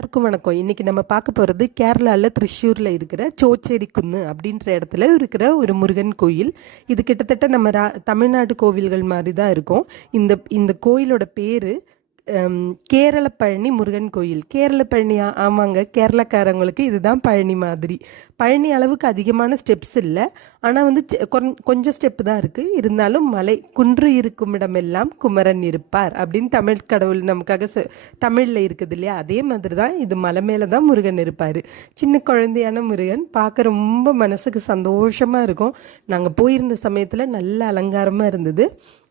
எல்லாருக்கும் வணக்கம். இன்னைக்கு நம்ம பார்க்க போகிறது கேரளாவில் திருச்சூரில் இருக்கிற சோச்சேரி குன்னு அப்படின்ற இடத்துல இருக்கிற ஒரு முருகன் கோயில். இது கிட்டத்தட்ட நம்ம தமிழ்நாடு கோவில்கள் மாதிரி தான் இருக்கும். இந்த இந்த கோயிலோட பேர் கேரள பழனி முருகன் கோயில். கேரள பழனி, ஆமாங்க, கேரளக்காரங்களுக்கு இதுதான் பழனி மாதிரி. பழனி அளவுக்கு அதிகமான ஸ்டெப்ஸ் இல்லை, ஆனால் வந்து கொஞ்சம் ஸ்டெப் தான் இருக்குது. இருந்தாலும் மலை குன்று இருக்கும் இடமெல்லாம் குமரன் இருப்பார் அப்படின்னு தமிழ் கடவுள் நமக்காக தமிழில் இருக்குது இல்லையா, அதே மாதிரி தான் இது மலை மேலே தான் முருகன் இருப்பார். சின்ன குழந்தையான முருகன் பார்க்க ரொம்ப மனசுக்கு சந்தோஷமாக இருக்கும். நாங்கள் போயிருந்த சமயத்தில் நல்ல அலங்காரமாக இருந்தது.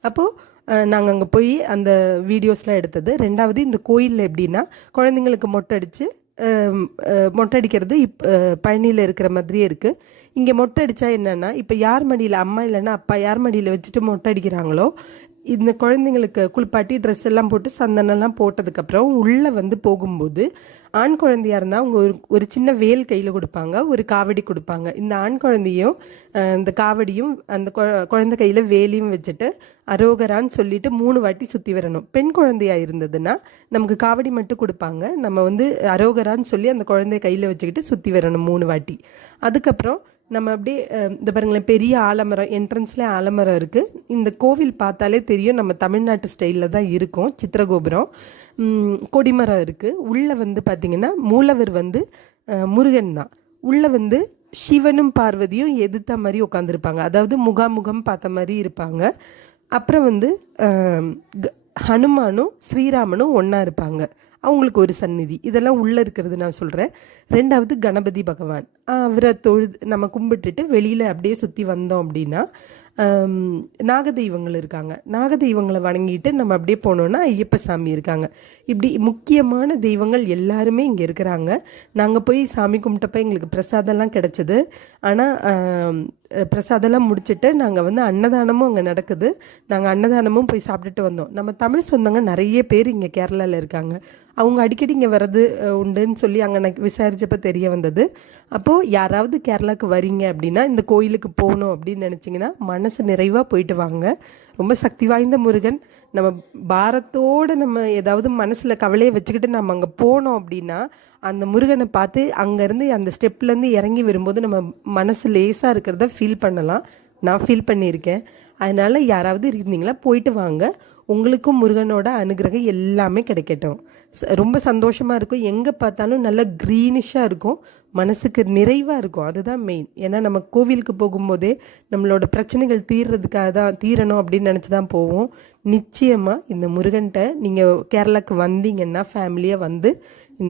அப்போது நாங்கள் அங்கே போய் அந்த வீடியோஸ்லாம் எடுத்தது. ரெண்டாவது, இந்த கோயிலில் எப்படின்னா குழந்தைங்களுக்கு மொட்டை அடிக்கிறது பழனியில் இருக்கிற மாதிரியே இருக்குது. இங்கே மொட்டை அடித்தா என்னென்னா, இப்போ யார் மடியில், அம்மா இல்லைன்னா அப்பா யார் மடியில் வச்சுட்டு மொட்டை அடிக்கிறாங்களோ, இந்த குழந்தைங்களுக்கு குளிப்பாட்டி ட்ரெஸ் எல்லாம் போட்டு சந்தனம்லாம் போட்டதுக்கப்புறம் உள்ளே வந்து போகும்போது ஆண் குழந்தையாக இருந்தால் அவங்க ஒரு சின்ன வேல் கையில் கொடுப்பாங்க, ஒரு காவடி கொடுப்பாங்க. இந்த ஆண் குழந்தையும் இந்த காவடியும் அந்த குழந்தை கையில் வேலையும் வச்சுட்டு அரோகரான்னு சொல்லிட்டு 3 வாட்டி சுற்றி வரணும். பெண் குழந்தையாக இருந்ததுன்னா நமக்கு காவடி மட்டும் கொடுப்பாங்க, நம்ம வந்து அரோகரான்னு சொல்லி அந்த குழந்தைய கையில் வச்சுக்கிட்டு சுற்றி வரணும் 3 வாட்டி. அதுக்கப்புறம் நம்ம அப்படியே இந்த பாருங்களேன், பெரிய ஆலமரம், என்ட்ரன்ஸ்ல ஆலமரம் இருக்கு. இந்த கோவில் பார்த்தாலே தெரியும் நம்ம தமிழ்நாட்டு ஸ்டைலில் தான் இருக்கும். சித்திரகோபுரம், கொடிமரம் இருக்கு. உள்ள வந்து பார்த்தீங்கன்னா மூலவர் வந்து முருகன் தான். உள்ள வந்து சிவனும் பார்வதியும் எதிர்த்த மாதிரி உட்காந்துருப்பாங்க, அதாவது முகாமுகம் பார்த்த மாதிரி இருப்பாங்க. அப்புறம் வந்து ஹனுமானும் ஸ்ரீராமனும் ஒன்றா இருப்பாங்க, அவங்களுக்கு ஒரு சந்நிதி. இதெல்லாம் உள்ளே இருக்கிறது நான் சொல்கிறேன். ரெண்டாவது கணபதி பகவான், அவரை நம்ம கும்பிட்டுட்டு வெளியில் அப்படியே சுற்றி வந்தோம் அப்படின்னா நாகதெய்வங்கள் இருக்காங்க. நாகதெய்வங்களை வணங்கிட்டு நம்ம அப்படியே போனோன்னா ஐயப்ப சாமி இருக்காங்க. இப்படி முக்கியமான தெய்வங்கள் எல்லாருமே இங்கே இருக்கிறாங்க. நாங்கள் போய் சாமி கும்பிட்டப்ப எங்களுக்கு பிரசாதம்லாம் கிடச்சிது. ஆனால் பிரசாதம்லாம் முடிச்சுட்டு நாங்கள் வந்து அன்னதானமும் அங்கே நடக்குது. நாங்கள் அன்னதானமும் போய் சாப்பிட்டுட்டு வந்தோம். நம்ம தமிழ் சொந்தங்க நிறைய பேர் இங்கே கேரளாவில் இருக்காங்க. அவங்க அடிக்கடி இங்கே வர்றது உண்டுன்னு சொல்லி அங்கே நான் விசாரிச்சப்ப தெரிய வந்தது. அப்போது யாராவது கேரளாவுக்கு வரீங்க அப்படின்னா இந்த கோயிலுக்கு போகணும் அப்படின்னு நினச்சிங்கன்னா மனசு நிறைவாக போயிட்டு வாங்க. ரொம்ப சக்தி வாய்ந்த முருகன். நம்ம பாரத்தோடு நம்ம ஏதாவது மனசில் கவலையை வச்சுக்கிட்டு நம்ம அங்கே போனோம் அப்படின்னா அந்த முருகனை பார்த்து அங்கேருந்து அந்த ஸ்டெப்லேருந்து இறங்கி வரும்போது நம்ம மனசு லேசாக இருக்கிறத ஃபீல் பண்ணலாம். நான் ஃபீல் பண்ணியிருக்கேன். அதனால் யாராவது இருந்தீங்களா போயிட்டு வாங்க. உங்களுக்கும் முருகனோட அனுகிரகம் எல்லாமே கிடைக்கட்டும். ரொம்ப சந்தோஷமாக இருக்கும். எங்கே பார்த்தாலும் நல்லா க்ரீனிஷாக இருக்கும், மனசுக்கு நிறைவாக இருக்கும். அதுதான் மெயின். ஏன்னா நம்ம கோவிலுக்கு போகும்போதே நம்மளோட பிரச்சனைகள் தீரணும் அப்படின்னு நினச்சி தான் போவோம். நிச்சயமாக இந்த முருகன்கிட்ட நீங்கள் கேரளாவுக்கு வந்தீங்கன்னா ஃபேமிலியாக வந்து